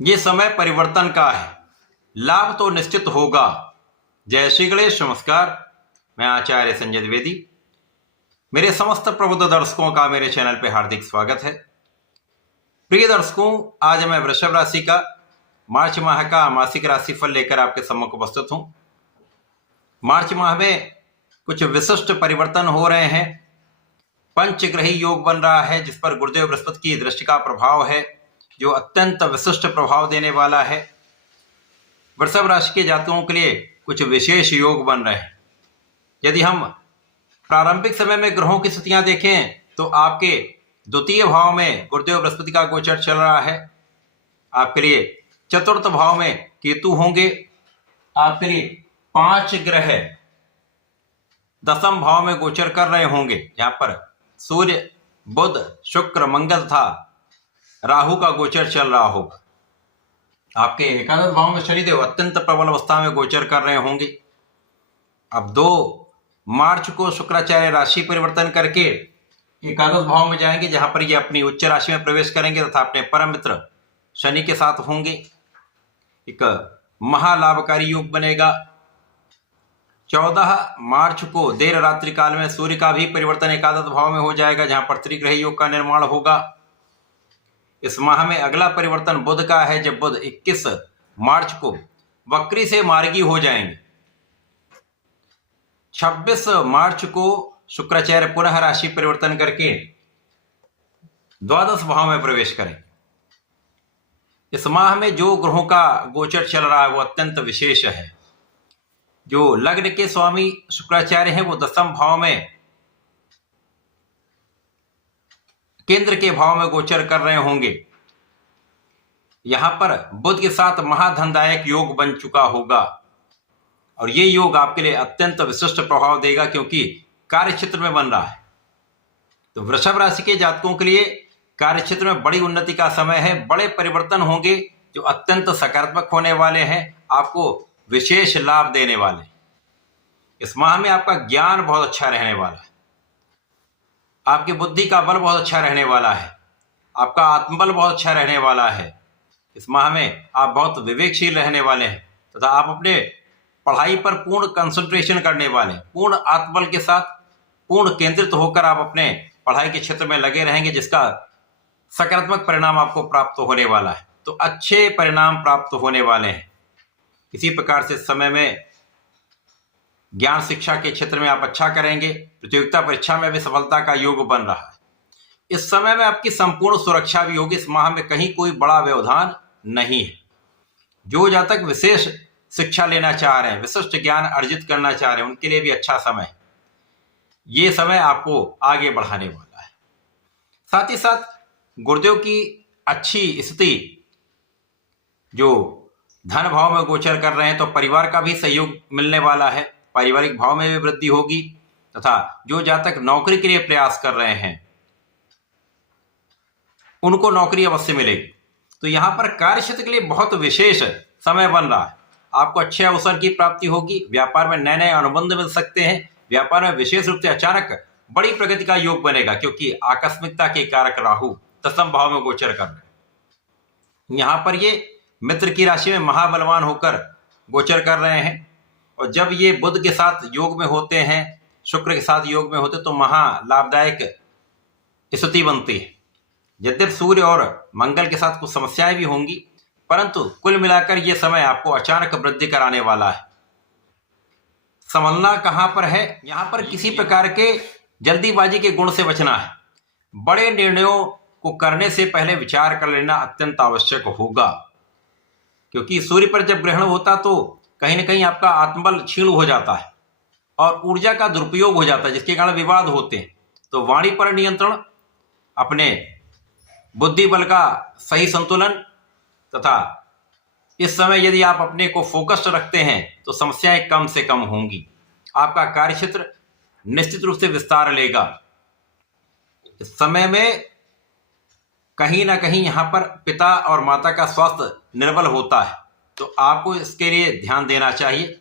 ये समय परिवर्तन का है, लाभ तो निश्चित होगा। जय श्री गणेश। नमस्कार, मैं आचार्य संजय द्विवेदी। मेरे समस्त प्रबुद्ध दर्शकों का मेरे चैनल पे हार्दिक स्वागत है। प्रिय दर्शकों, आज मैं वृषभ राशि का मार्च माह का मासिक राशिफल लेकर आपके सम्मुख उपस्थित हूं। मार्च माह में कुछ विशिष्ट परिवर्तन हो रहे हैं। पंचग्रही योग बन रहा है जिस पर गुरुदेव बृहस्पति की दृष्टि का प्रभाव है, जो अत्यंत विशिष्ट प्रभाव देने वाला है। वृषभ राशि के जातकों के लिए कुछ विशेष योग बन रहे हैं। यदि हम प्रारंभिक समय में ग्रहों की स्थितियां देखें तो आपके द्वितीय भाव में गुरुदेव बृहस्पति का गोचर चल रहा है। आपके लिए चतुर्थ भाव में केतु होंगे। आपके लिए 5 ग्रह दसम भाव में गोचर कर रहे होंगे, जहां पर सूर्य, बुध, शुक्र, मंगल तथा राहु का गोचर चल रहा होगा। आपके एकादश भाव में शनिदेव अत्यंत प्रबल अवस्था में गोचर कर रहे होंगे। अब 2 मार्च को शुक्राचार्य राशि परिवर्तन करके एकादश भाव में जाएंगे, जहां पर ये अपनी उच्च राशि में प्रवेश करेंगे तथा अपने परम मित्र शनि के साथ होंगे। एक महालाभकारी योग बनेगा। 14 मार्च को देर रात्रि काल में सूर्य का भी परिवर्तन एकादश भाव में हो जाएगा, जहां पर त्रिग्रह योग का निर्माण होगा। इस माह में अगला परिवर्तन बुध का है, जब बुध 21 मार्च को वक्री से मार्गी हो जाएंगे। 26 मार्च को शुक्राचार्य पुनः राशि परिवर्तन करके द्वादश भाव में प्रवेश करेंगे। इस माह में जो ग्रहों का गोचर चल रहा है वो अत्यंत विशेष है। जो लग्न के स्वामी शुक्राचार्य हैं वो दसम भाव में केंद्र के भाव में गोचर कर रहे होंगे। यहां पर बुध के साथ महाधनदायक योग बन चुका होगा और ये योग आपके लिए अत्यंत विशिष्ट प्रभाव देगा, क्योंकि कार्य क्षेत्र में बन रहा है। तो वृषभ राशि के जातकों के लिए कार्य क्षेत्र में बड़ी उन्नति का समय है। बड़े परिवर्तन होंगे जो अत्यंत सकारात्मक होने वाले हैं, आपको विशेष लाभ देने वाले। इस माह में आपका ज्ञान बहुत अच्छा रहने वाला है। आपकी बुद्धि का बल बहुत अच्छा रहने वाला है। आपका आत्मबल बहुत अच्छा रहने वाला है। इस माह में आप बहुत विवेकशील रहने वाले हैं तथा आप अपने पढ़ाई पर पूर्ण कंसंट्रेशन करने वाले हैं। पूर्ण आत्मबल के साथ पूर्ण केंद्रित होकर आप अपने पढ़ाई के क्षेत्र में लगे रहेंगे, जिसका सकारात्मक परिणाम आपको प्राप्त होने वाला है। तो अच्छे परिणाम प्राप्त होने वाले हैं। इसी प्रकार से समय में ज्ञान शिक्षा के क्षेत्र में आप अच्छा करेंगे। प्रतियोगिता परीक्षा में भी सफलता का योग बन रहा है। इस समय में आपकी संपूर्ण सुरक्षा भी होगी। इस माह में कहीं कोई बड़ा व्यवधान नहीं है। जो जातक विशेष शिक्षा लेना चाह रहे हैं, विशिष्ट ज्ञान अर्जित करना चाह रहे हैं, उनके लिए भी अच्छा समय है। ये समय आपको आगे बढ़ाने वाला है। साथ ही साथ गुरुदेव की अच्छी स्थिति, जो धन भाव में गोचर कर रहे हैं, तो परिवार का भी सहयोग मिलने वाला है। पारिवारिक भाव में भी वृद्धि होगी तथा जो जातक नौकरी के लिए प्रयास कर रहे हैं उनको नौकरी अवश्य मिलेगी। तो यहां पर कार्य क्षेत्र के लिए बहुत विशेष समय बन रहा है। आपको अच्छे अवसर की प्राप्ति होगी। व्यापार में नए नए अनुबंध मिल सकते हैं। व्यापार में विशेष रूप से अचानक बड़ी प्रगति का योग बनेगा, क्योंकि आकस्मिकता के कारक राहु दसम भाव में गोचर कर रहे हैं। यहां पर ये मित्र की राशि में महाबलवान होकर गोचर कर रहे हैं। और जब ये बुध के साथ योग में होते हैं, शुक्र के साथ योग में होते, तो महा लाभदायक स्थिति बनती है। यद्यपि सूर्य और मंगल के साथ कुछ समस्याएं भी होंगी, परंतु कुल मिलाकर यह समय आपको अचानक वृद्धि कराने वाला है। संभलना कहां पर है? यहां पर किसी प्रकार के जल्दीबाजी के गुण से बचना है। बड़े निर्णयों को करने से पहले विचार कर लेना अत्यंत आवश्यक होगा, क्योंकि सूर्य पर जब ग्रहण होता तो कहीं ना कहीं आपका आत्मबल क्षीण हो जाता है और ऊर्जा का दुरुपयोग हो जाता है, जिसके कारण विवाद होते हैं। तो वाणी पर नियंत्रण, अपने बुद्धि बल का सही संतुलन तथा इस समय यदि आप अपने को फोकस्ड रखते हैं तो समस्याएं कम से कम होंगी। आपका कार्यक्षेत्र निश्चित रूप से विस्तार लेगा। इस समय में कहीं ना कहीं यहां पर पिता और माता का स्वास्थ्य निर्बल होता है, तो आपको इसके लिए ध्यान देना चाहिए।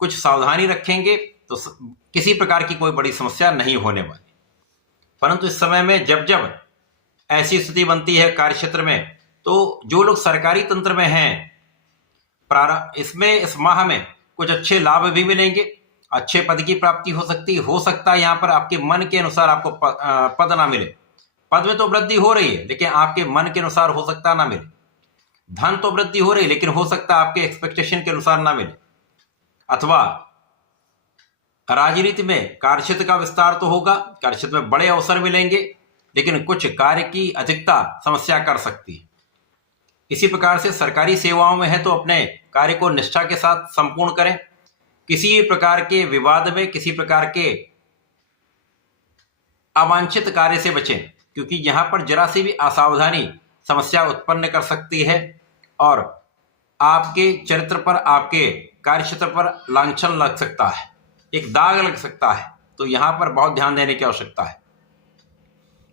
कुछ सावधानी रखेंगे तो किसी प्रकार की कोई बड़ी समस्या नहीं होने वाली। परंतु इस समय में जब जब ऐसी स्थिति बनती है कार्य क्षेत्र में, तो जो लोग सरकारी तंत्र में हैं, इसमें इस माह में कुछ अच्छे लाभ भी मिलेंगे, अच्छे पद की प्राप्ति हो सकता है यहाँ पर आपके मन के अनुसार आपको पद ना मिले। पद में तो वृद्धि हो रही है, लेकिन आपके मन के अनुसार हो सकता ना मिले। धन तो वृद्धि हो रही है, लेकिन हो सकता है आपके एक्सपेक्टेशन के अनुसार ना मिले। अथवा राजनीति में कार्यक्षेत्र का विस्तार तो होगा, कार्यक्षेत्र में बड़े अवसर मिलेंगे, लेकिन कुछ कार्य की अधिकता समस्या कर सकती है। इसी प्रकार से सरकारी सेवाओं में है तो अपने कार्य को निष्ठा के साथ संपूर्ण करें। किसी प्रकार के विवाद में, किसी प्रकार के अवांछित कार्य से बचें, क्योंकि यहां पर जरा सी भी असावधानी समस्या उत्पन्न कर सकती है और आपके चरित्र पर, आपके कार्यक्षेत्र पर लांछन लग सकता है, एक दाग लग सकता है। तो यहां पर बहुत ध्यान देने की आवश्यकता है।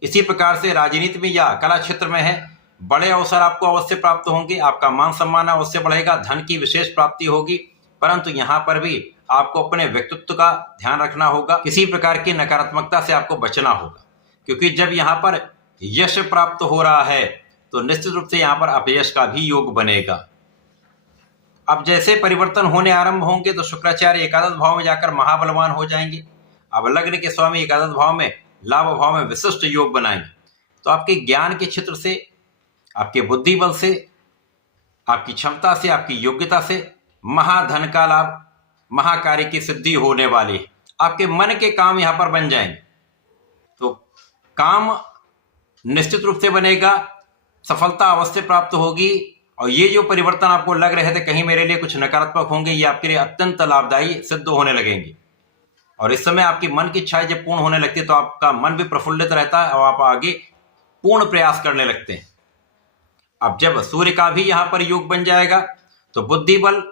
इसी प्रकार से राजनीति में या कला क्षेत्र में है, बड़े अवसर आपको अवश्य प्राप्त होंगे, आपका मान सम्मान अवश्य बढ़ेगा, धन की विशेष प्राप्ति होगी, परंतु यहां पर भी आपको अपने व्यक्तित्व का ध्यान रखना होगा। किसी प्रकार की नकारात्मकता से आपको बचना होगा, क्योंकि जब यहां पर यश प्राप्त हो रहा है तो निश्चित रूप से यहां पर अपयश का भी योग बनेगा। अब जैसे परिवर्तन होने आरंभ होंगे तो शुक्राचार्य एकादश भाव में जाकर महाबलवान हो जाएंगे। अब लग्न के स्वामी एकादश भाव में, लाभ भाव में विशिष्ट योग बनाएंगे। तो आपके ज्ञान के क्षेत्र से, आपके बुद्धि बल से, आपकी क्षमता से, आपकी योग्यता से महाधन का लाभ, महाकार्य की सिद्धि होने वाली है। आपके मन के काम यहां पर बन जाएंगे, तो काम निश्चित रूप से बनेगा, सफलता अवश्य प्राप्त होगी। और ये जो परिवर्तन आपको लग रहे थे कहीं मेरे लिए कुछ नकारात्मक होंगे, ये आपके लिए अत्यंत लाभदायी सिद्ध होने लगेंगे। और इस समय आपकी मन की इच्छाएं जब पूर्ण होने लगती है तो आपका मन भी प्रफुल्लित रहता है और आप आगे पूर्ण प्रयास करने लगते हैं। अब जब सूर्य का भी यहां पर योग बन जाएगा तो बुद्धि बल,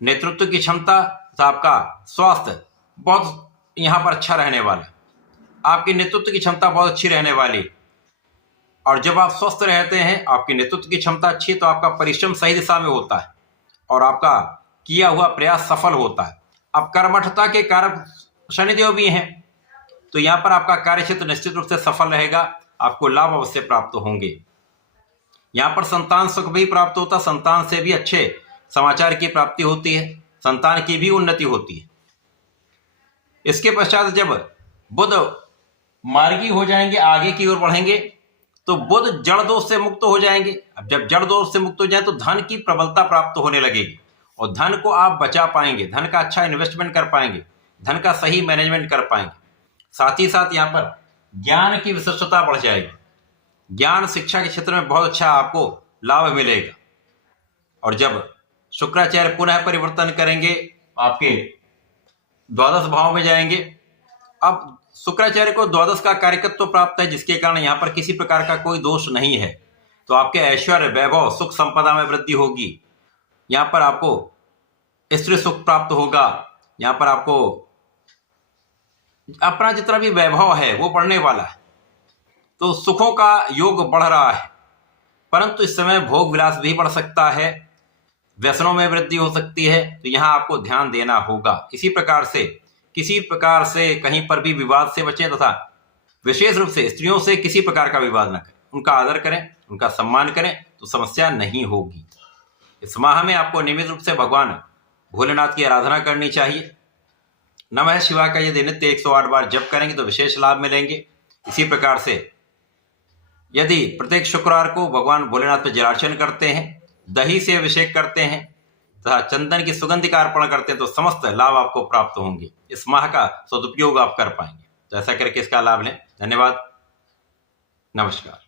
नेतृत्व की क्षमता, आपका स्वास्थ्य बहुत यहां पर अच्छा रहने वाला है। आपकी नेतृत्व की क्षमता बहुत अच्छी रहने वाली है। और जब आप स्वस्थ रहते हैं, आपकी नेतृत्व की क्षमता अच्छी है, तो आपका परिश्रम सही दिशा में होता है और आपका किया हुआ प्रयास सफल होता है। अब कर्मठता के कारक शनिदेव भी हैं, तो यहां पर आपका कार्यक्षेत्र निश्चित रूप से सफल रहेगा, आपको लाभ अवश्य प्राप्त होंगे। यहां पर संतान सुख भी प्राप्त होता, संतान से भी अच्छे समाचार की प्राप्ति होती है, संतान की भी उन्नति होती है। इसके पश्चात जब बुध मार्गी हो जाएंगे, आगे की ओर बढ़ेंगे, तो बुध जड़ दोष से मुक्त हो जाएंगे। अब जब जड़ दोष से मुक्त हो जाए तो धन की प्रबलता प्राप्त होने लगेगी और धन को आप बचा पाएंगे, धन का अच्छा इन्वेस्टमेंट कर पाएंगे, धन का सही मैनेजमेंट कर पाएंगे। साथ ही साथ यहाँ पर ज्ञान की विशिष्टता बढ़ जाएगी, ज्ञान शिक्षा के क्षेत्र में बहुत अच्छा आपको लाभ मिलेगा। और जब शुक्राचार्य पुनः परिवर्तन करेंगे, आपके द्वादश भाव में जाएंगे। अब शुक्राचार्य को द्वादश का कार्यकत्व प्राप्त है, जिसके कारण यहाँ पर किसी प्रकार का कोई दोष नहीं है। तो आपके ऐश्वर्य, वैभव, सुख संपदा में वृद्धि होगी। यहाँ पर आपको स्त्री सुख प्राप्त होगा, यहाँ पर आपको अपना जितना भी वैभव है वो बढ़ने वाला है। तो सुखों का योग बढ़ रहा है, परंतु इस समय भोग विलास भी बढ़ सकता है, व्यसनों में वृद्धि हो सकती है। तो यहाँ आपको ध्यान देना होगा। इसी प्रकार से किसी प्रकार से कहीं पर भी विवाद से बचें, तथा विशेष रूप से स्त्रियों से किसी प्रकार का विवाद न करें, उनका आदर करें, उनका सम्मान करें, तो समस्या नहीं होगी। इस माह में आपको नियमित रूप से भगवान भोलेनाथ की आराधना करनी चाहिए। नमः शिवाय का यदि नित्य 108 बार जप करेंगे तो विशेष लाभ मिलेंगे। इसी प्रकार से यदि प्रत्येक शुक्रवार को भगवान भोलेनाथ पर जलार्चन करते हैं, दही से अभिषेक करते हैं तथा चंदन की सुगंधि का अर्पण करते हैं, तो समस्त लाभ आपको प्राप्त होंगे। इस माह का सदुपयोग आप कर पाएंगे। तो ऐसा करके इसका लाभ लें। धन्यवाद, नमस्कार।